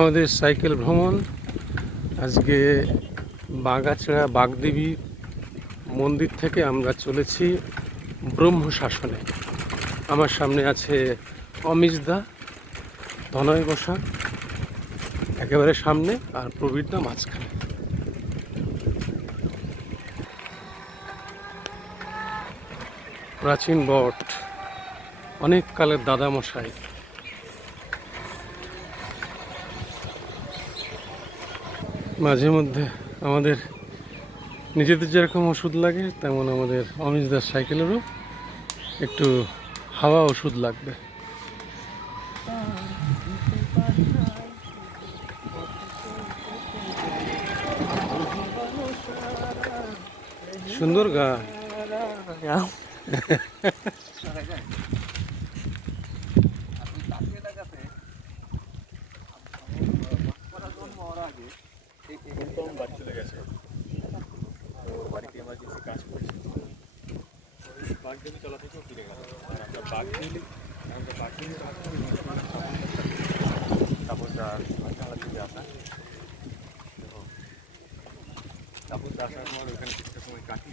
আমাদের সাইকেল ভ্রমণ আজকে বাগাছড়া বাগদেবী মন্দির থেকে আমরা চলেছি ব্রহ্মশাসনে। আমার সামনে আছে অমিশদা, ধনয় বসা একেবারে সামনে, আর প্রবীরদা মাঝখানে। প্রাচীন বট, অনেক কালের দাদামশাই। মাঝে মধ্যে আমাদের নিজেদের যেরকম ওষুধ লাগে, তেমন আমাদের অমিশদার সাইকেলেরও একটু হাওয়া ওষুধ লাগবে। সুন্দর গান। চলে গেছে, বাড়িতে এমার্জেন্সি কাজ করেছে, বাগদেবী চলা থেকেও ফিরে গেল। আমরা বাগদেবী তাপসদার আপনার তাপসদা আসার পর ওখানে কিছুটা সময় কাটিয়ে